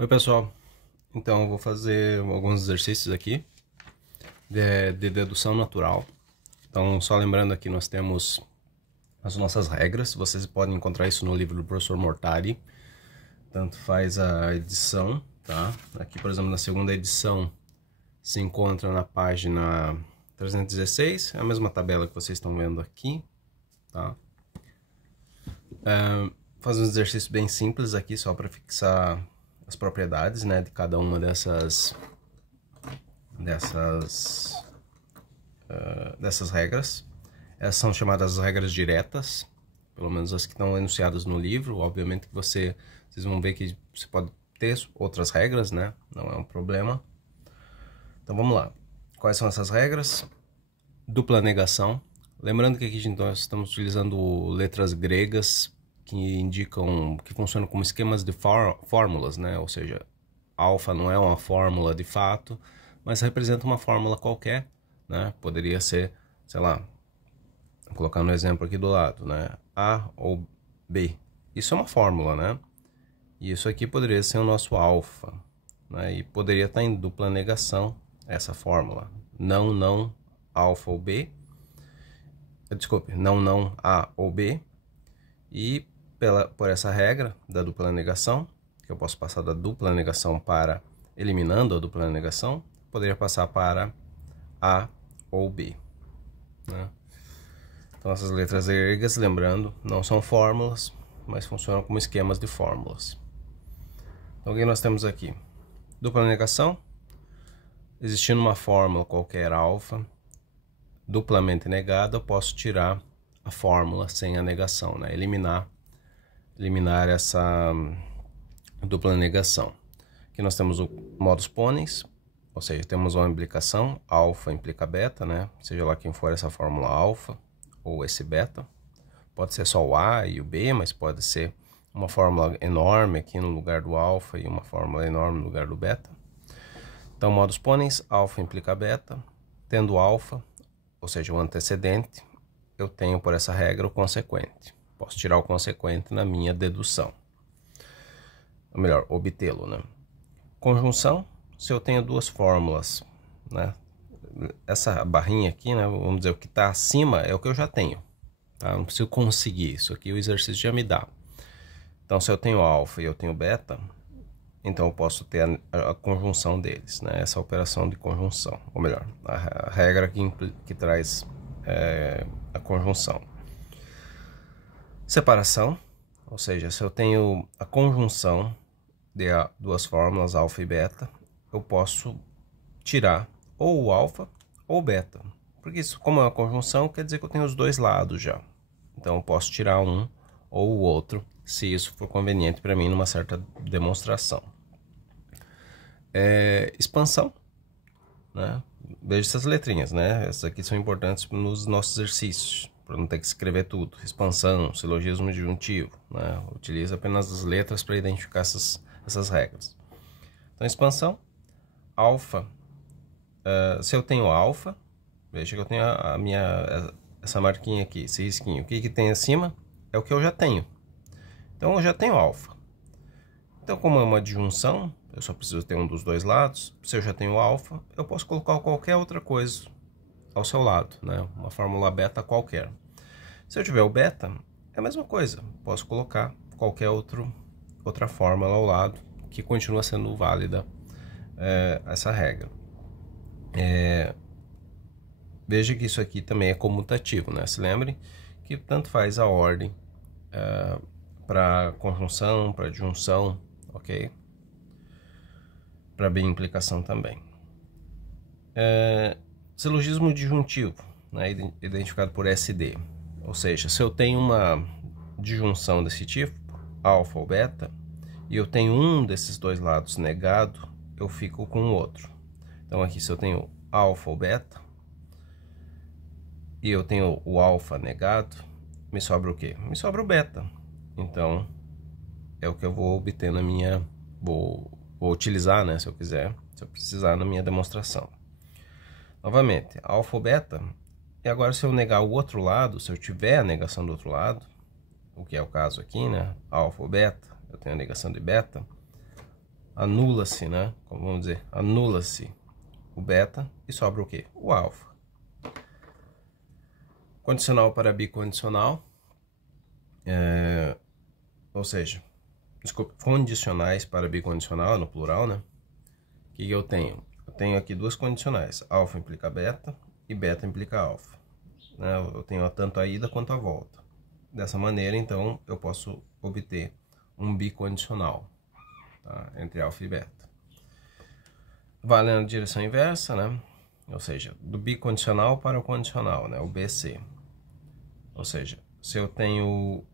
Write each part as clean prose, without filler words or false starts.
Oi pessoal, então eu vou fazer alguns exercícios aqui de dedução natural. Então só lembrando aqui, nós temos as nossas regras, vocês podem encontrar isso no livro do professor Mortari, tanto faz a edição, tá? Aqui, por exemplo, na segunda edição se encontra na página 316, é a mesma tabela que vocês estão vendo aqui, tá? Fazer um exercício bem simples aqui, só para fixar as propriedades, né, de cada uma dessas regras. Essas são chamadas regras diretas, pelo menos as que estão enunciadas no livro. Obviamente que vocês vão ver que você pode ter outras regras, né, não é um problema. Então vamos lá. Quais são essas regras? Dupla negação. Lembrando que aqui nós estamos utilizando letras gregas que indicam, que funcionam como esquemas de fórmulas, né? Ou seja, alfa não é uma fórmula de fato, mas representa uma fórmula qualquer, né? Poderia ser, sei lá, vou colocar no exemplo aqui do lado, né? A ou B. Isso é uma fórmula, né? E isso aqui poderia ser o nosso alfa, né? E poderia estar em dupla negação essa fórmula. Não, alfa ou B. Desculpe, não, A ou B. E por essa regra da dupla negação, que eu posso passar da dupla negação para eliminando a dupla negação, poderia passar para A ou B, né? Então essas letras gregas, lembrando, não são fórmulas, mas funcionam como esquemas de fórmulas. Então o que nós temos aqui? Dupla negação, existindo uma fórmula qualquer alfa, duplamente negada, eu posso tirar a fórmula sem a negação, né? Eliminar essa dupla negação. Aqui nós temos o modus ponens, ou seja, temos uma implicação, alfa implica beta, né? Seja lá quem for essa fórmula alfa ou esse beta. Pode ser só o A e o B, mas pode ser uma fórmula enorme aqui no lugar do alfa e uma fórmula enorme no lugar do beta. Então, modus ponens, alfa implica beta. Tendo alfa, ou seja, o antecedente, eu tenho por essa regra o consequente. Posso tirar o consequente na minha dedução. Ou melhor, obtê-lo, né? Conjunção, se eu tenho duas fórmulas, né? Essa barrinha aqui, né? Vamos dizer, o que está acima é o que eu já tenho, tá? Não preciso conseguir, isso aqui o exercício já me dá. Então, se eu tenho alfa e eu tenho beta, então eu posso ter a conjunção deles, né? Essa operação de conjunção, ou melhor, a regra que traz a conjunção. Separação, ou seja, se eu tenho a conjunção de duas fórmulas, alfa e beta, eu posso tirar ou o alfa ou o beta. Porque isso, como é uma conjunção, quer dizer que eu tenho os dois lados já. Então eu posso tirar um ou o outro, se isso for conveniente para mim numa certa demonstração. Expansão, né? Veja essas letrinhas, né? Essas aqui são importantes nos nossos exercícios, para não ter que escrever tudo. Expansão, silogismo disjuntivo, né? Utiliza apenas as letras para identificar essas regras. Então, expansão, alfa. Se eu tenho alfa, veja que eu tenho essa marquinha aqui, esse risquinho. O que tem acima é o que eu já tenho. Então, eu já tenho alfa. Então, como é uma disjunção, eu só preciso ter um dos dois lados. Se eu já tenho alfa, eu posso colocar qualquer outra coisa ao seu lado, né? Uma fórmula beta qualquer. Se eu tiver o beta, é a mesma coisa. Posso colocar qualquer outra fórmula ao lado, que continua sendo válida essa regra. Veja que isso aqui também é comutativo, né? Se lembre que tanto faz a ordem para conjunção, para disjunção, ok? Para bem implicação também. Silogismo disjuntivo, né, identificado por SD. Ou seja, se eu tenho uma disjunção desse tipo, alfa ou beta, e eu tenho um desses dois lados negado, eu fico com o outro. Então aqui, se eu tenho alfa ou beta, e eu tenho o alfa negado, me sobra o quê? Me sobra o beta. Então é o que eu vou obter na minha... Vou utilizar, né, se eu quiser, se eu precisar, na minha demonstração. Novamente, alfa ou beta, e agora se eu negar o outro lado, se eu tiver a negação do outro lado, o que é o caso aqui, né, alfa ou beta, eu tenho a negação de beta, anula-se, né? Como vamos dizer, anula-se o beta e sobra o quê? O alfa. Condicional para bicondicional, ou seja, desculpa, condicionais para bicondicional, no plural, né? O que eu tenho? Eu tenho aqui duas condicionais, alfa implica beta e beta implica alfa. Né? Eu tenho tanto a ida quanto a volta. Dessa maneira, então, eu posso obter um bicondicional, tá? Entre alfa e beta. Vale na direção inversa, né? Ou seja, do bicondicional para o condicional, né? O BC. Ou seja, se eu tenho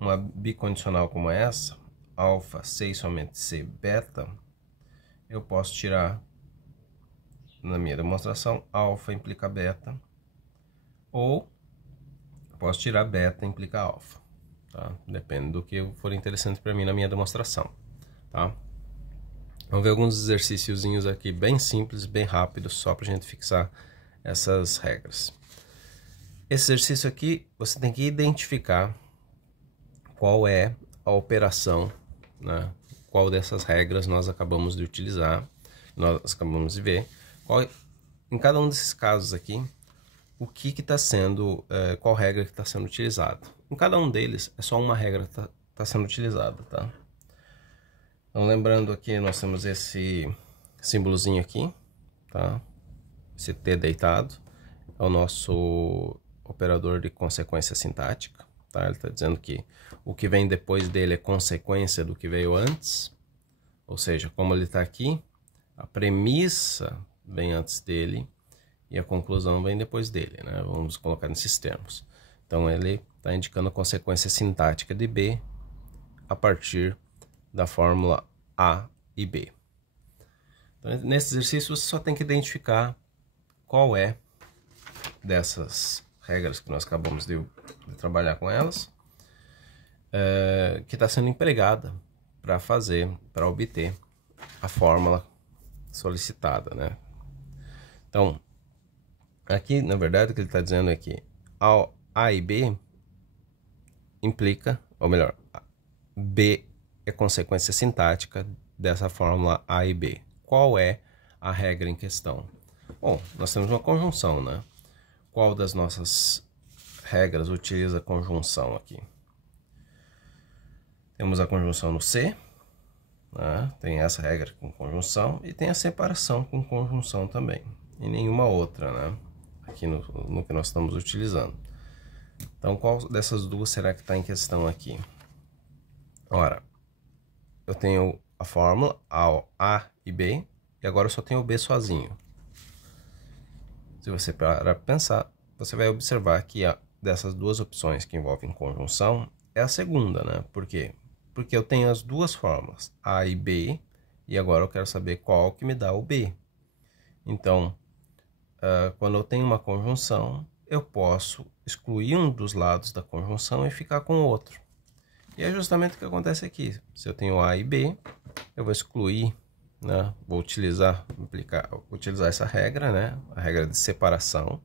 uma bicondicional como essa, alfa, C e somente C, beta, eu posso tirar, na minha demonstração, alfa implica beta, ou posso tirar beta implica alfa, tá? Depende do que for interessante para mim na minha demonstração, tá? Vamos ver alguns exercíciozinhos aqui bem simples, bem rápidos, só para a gente fixar essas regras. Esse exercício aqui, você tem que identificar qual é a operação, né? Qual dessas regras nós acabamos de utilizar, nós acabamos de ver. Em cada um desses casos aqui, o que está sendo, qual regra que está sendo utilizada. Em cada um deles, é só uma regra que está sendo utilizada, tá? Então, lembrando aqui, nós temos esse símbolozinho aqui, tá? Esse T deitado, é o nosso operador de consequência sintática, tá? Ele está dizendo que o que vem depois dele é consequência do que veio antes, ou seja, como ele está aqui, a premissa vem antes dele e a conclusão vem depois dele, né? Vamos colocar nesses termos. Então ele está indicando a consequência sintática de B a partir da fórmula A e B. Então, nesse exercício você só tem que identificar qual é dessas regras que nós acabamos de trabalhar com elas, que está sendo empregada para obter a fórmula solicitada, né? Então, aqui, na verdade, o que ele está dizendo é que A e B implica, ou melhor, B é consequência sintática dessa fórmula A e B. Qual é a regra em questão? Bom, nós temos uma conjunção, né? Qual das nossas regras utiliza conjunção aqui? Temos a conjunção no C, né? Tem essa regra com conjunção, e tem a separação com conjunção também, e nenhuma outra, né? Aqui no que nós estamos utilizando. Então, qual dessas duas será que está em questão aqui? Ora, eu tenho a fórmula A e B, e agora eu só tenho o B sozinho. Se você parar para pensar, você vai observar que dessas duas opções que envolvem conjunção, é a segunda, né? Por quê? Porque eu tenho as duas fórmulas, A e B, e agora eu quero saber qual que me dá o B. Então, quando eu tenho uma conjunção, eu posso excluir um dos lados da conjunção e ficar com o outro. E é justamente o que acontece aqui. Se eu tenho A e B, eu vou excluir, né? Vou utilizar essa regra, né? A regra de separação.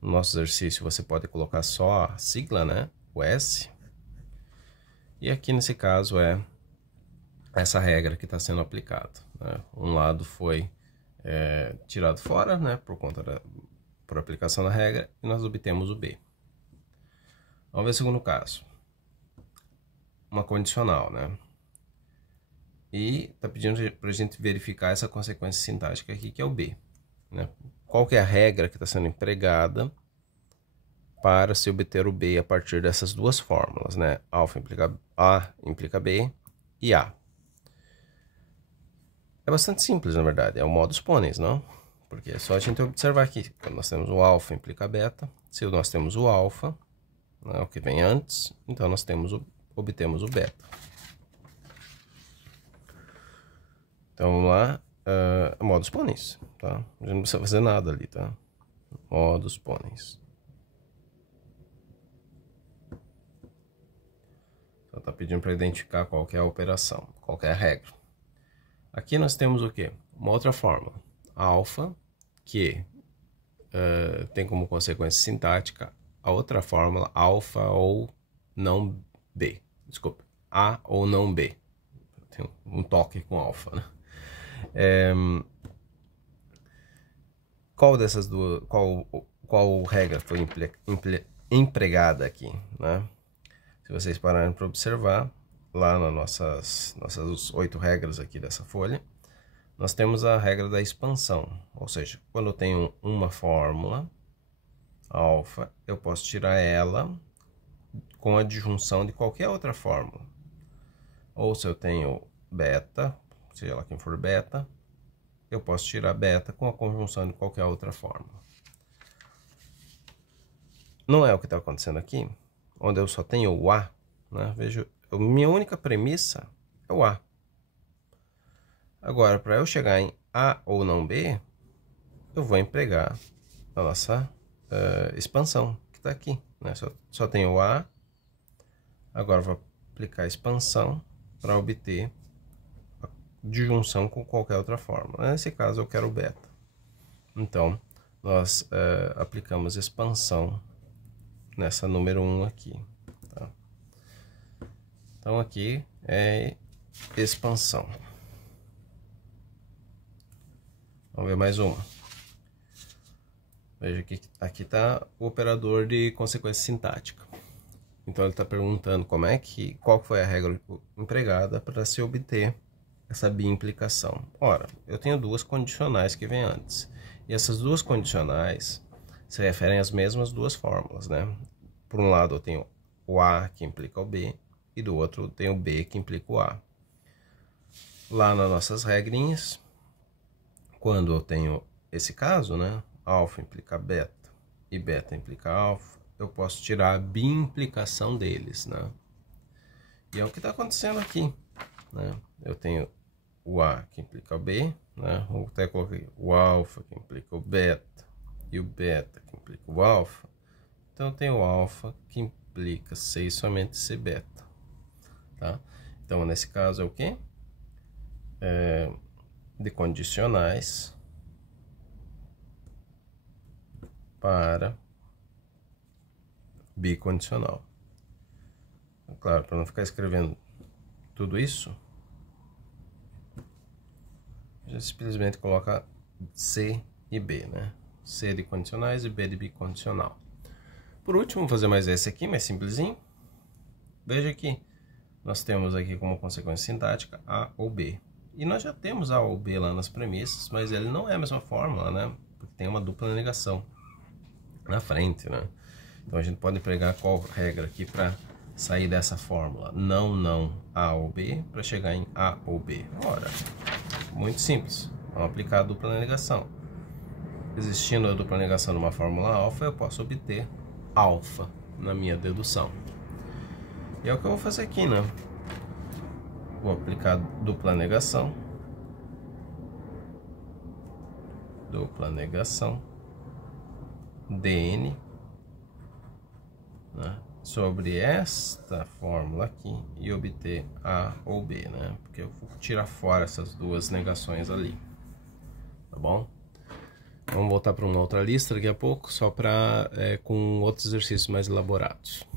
No nosso exercício você pode colocar só a sigla, né? O S. E aqui nesse caso é essa regra que está sendo aplicada, né? Um lado foi tirado fora, né? Por aplicação da regra, e nós obtemos o B. Vamos ver o segundo caso. Uma condicional, né? E está pedindo para a gente verificar essa consequência sintática aqui, que é o B, né? Qual que é a regra que está sendo empregada para se obter o B a partir dessas duas fórmulas, né? Alfa implica A, implica B e A. É bastante simples, na verdade, é o modus ponens, não? Porque é só a gente observar aqui, quando nós temos o alfa implica beta, se nós temos o alfa, né, o que vem antes, então nós obtemos o beta. Então vamos lá, modus ponens, tá? A gente não precisa fazer nada ali, tá? Modus ponens. Só tá pedindo para identificar qual que é a operação, qual que é a regra. Aqui nós temos o quê? Uma outra fórmula, alfa, que tem como consequência sintática a outra fórmula, alfa ou não B. Desculpa, A ou não B. tem um toque com alfa, né? Qual dessas duas, qual regra foi empregada aqui, né? Se vocês pararem para observar, lá nas nossas 8 regras aqui dessa folha, nós temos a regra da expansão, ou seja, quando eu tenho uma fórmula alfa, eu posso tirar ela com a adjunção de qualquer outra fórmula. Ou se eu tenho beta, seja lá quem for beta, eu posso tirar beta com a conjunção de qualquer outra fórmula. Não é o que está acontecendo aqui, onde eu só tenho o A, né? Veja, minha única premissa é o A. Agora, para eu chegar em A ou não B, eu vou empregar a nossa expansão, que está aqui, né? Só tenho o A, agora vou aplicar a expansão para obter a disjunção com qualquer outra fórmula. Nesse caso, eu quero o beta. Então, nós aplicamos expansão nessa número 1 aqui. Tá? Então, aqui é expansão. Vamos ver mais uma. Veja que aqui está o operador de consequência sintática. Então ele está perguntando qual foi a regra empregada para se obter essa biimplicação. Ora, eu tenho duas condicionais que vêm antes. E essas duas condicionais se referem às mesmas duas fórmulas, né? Por um lado eu tenho o A que implica o B, e do outro eu tenho o B que implica o A. Lá nas nossas regrinhas, quando eu tenho esse caso, né? Alfa implica beta e beta implica alfa, eu posso tirar a biimplicação deles, né? E é o que está acontecendo aqui, né? Eu tenho o A que implica o B, né? Eu até coloquei o alfa que implica o beta e o beta que implica o alfa. Então eu tenho o alfa que implica C e somente C beta, tá? Então nesse caso é o quê? De condicionais para bicondicional. Claro, para não ficar escrevendo tudo isso, a gente simplesmente coloca C e B, né? C de condicionais e B de bicondicional. Por último, vou fazer mais esse aqui, mais simplesinho. Veja que nós temos aqui como consequência sintática A ou B. E nós já temos A ou B lá nas premissas, mas ele não é a mesma fórmula, né? Porque tem uma dupla negação na frente, né? Então a gente pode empregar qual regra aqui para sair dessa fórmula? Não, A ou B, para chegar em A ou B. Ora, muito simples. Vamos aplicar a dupla negação. Existindo a dupla negação numa fórmula alfa, eu posso obter alfa na minha dedução. E é o que eu vou fazer aqui, né? Vou aplicar dupla negação. Dupla negação. dn, né, sobre esta fórmula aqui e obter A ou B, né? Porque eu vou tirar fora essas duas negações ali, tá bom? Vamos voltar para uma outra lista daqui a pouco, só para com outros exercícios mais elaborados.